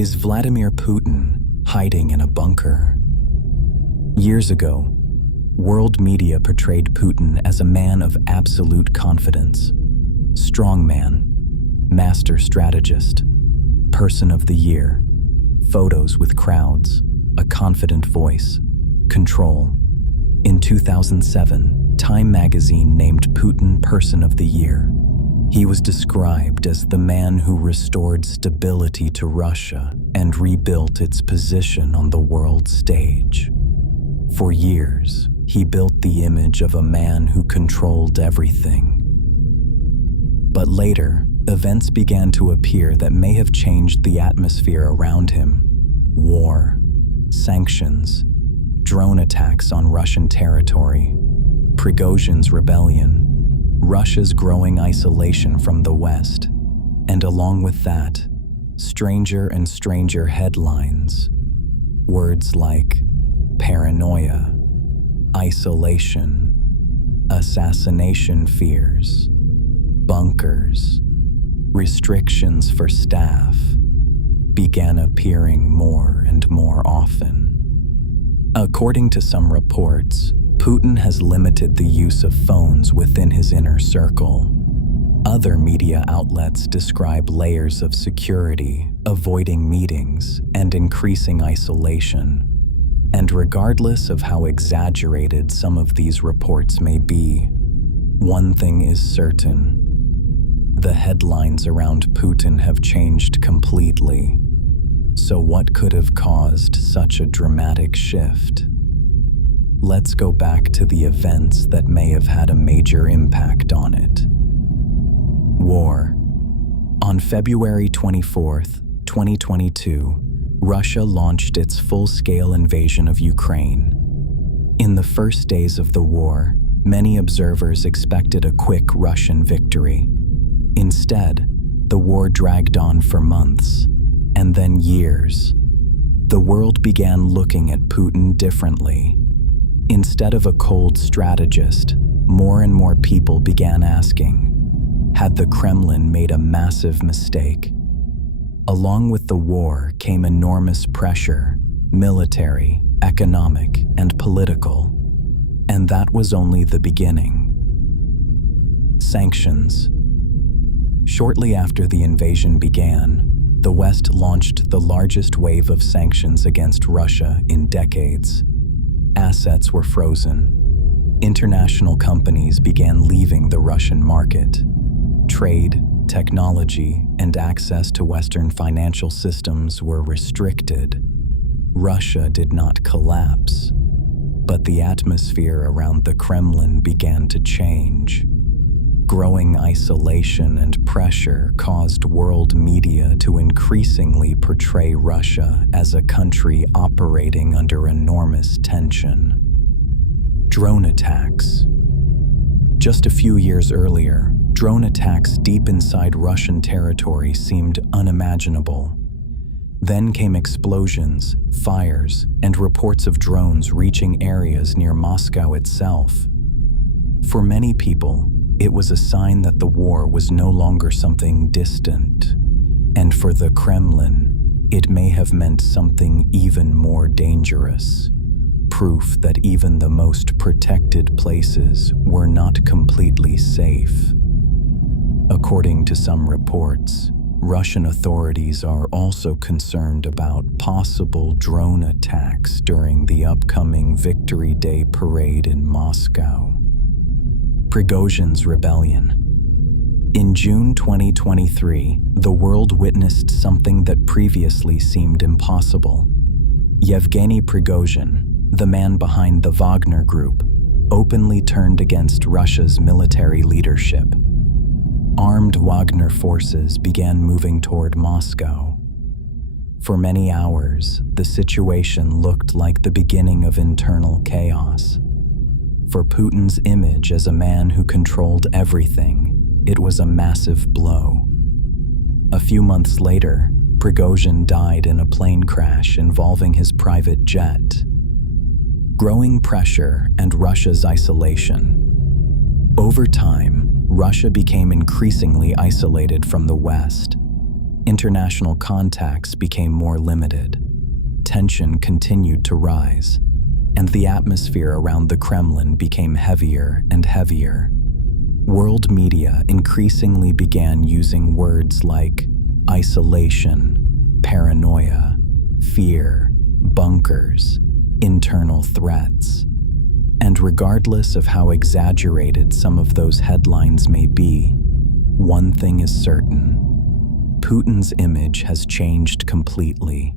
Is Vladimir Putin hiding in a bunker? Years ago, world media portrayed Putin as a man of absolute confidence, strongman, master strategist, person of the year, photos with crowds, a confident voice, control. In 2007, Time magazine named Putin Person of the Year. He was described as the man who restored stability to Russia and rebuilt its position on the world stage. For years, he built the image of a man who controlled everything. But later, events began to appear that may have changed the atmosphere around him. War, sanctions, drone attacks on Russian territory, Prigozhin's rebellion, Russia's growing isolation from the West, and along with that, stranger and stranger headlines. Words like paranoia, isolation, assassination fears, bunkers, restrictions for staff began appearing more and more often. According to some reports, Putin has limited the use of phones within his inner circle. Other media outlets describe layers of security, avoiding meetings, and increasing isolation. And regardless of how exaggerated some of these reports may be, one thing is certain. The headlines around Putin have changed completely. So what could have caused such a dramatic shift? Let's go back to the events that may have had a major impact on it. War. On February 24th, 2022, Russia launched its full-scale invasion of Ukraine. In the first days of the war, many observers expected a quick Russian victory. Instead, the war dragged on for months, and then years. The world began looking at Putin differently. Instead of a cold strategist, more and more people began asking, had the Kremlin made a massive mistake? Along with the war came enormous pressure, military, economic, and political. And that was only the beginning. Sanctions. Shortly after the invasion began, the West launched the largest wave of sanctions against Russia in decades. Assets were frozen. International companies began leaving the Russian market. Trade, technology, and access to Western financial systems were restricted. Russia did not collapse, but the atmosphere around the Kremlin began to change. Growing isolation and pressure caused world media to increasingly portray Russia as a country operating under enormous tension. Drone attacks. Just a few years earlier, drone attacks deep inside Russian territory seemed unimaginable. Then came explosions, fires, and reports of drones reaching areas near Moscow itself. For many people, it was a sign that the war was no longer something distant, and for the Kremlin, it may have meant something even more dangerous. Proof that even the most protected places were not completely safe. According to some reports, Russian authorities are also concerned about possible drone attacks during the upcoming Victory Day parade in Moscow. Prigozhin's rebellion. In June 2023, the world witnessed something that previously seemed impossible. Yevgeny Prigozhin, the man behind the Wagner Group, openly turned against Russia's military leadership. Armed Wagner forces began moving toward Moscow. For many hours, the situation looked like the beginning of internal chaos. For Putin's image as a man who controlled everything, it was a massive blow. A few months later, Prigozhin died in a plane crash involving his private jet. Growing pressure and Russia's isolation. Over time, Russia became increasingly isolated from the West. International contacts became more limited. Tension continued to rise, and the atmosphere around the Kremlin became heavier and heavier. World media increasingly began using words like isolation, paranoia, fear, bunkers, internal threats. And regardless of how exaggerated some of those headlines may be, one thing is certain: Putin's image has changed completely.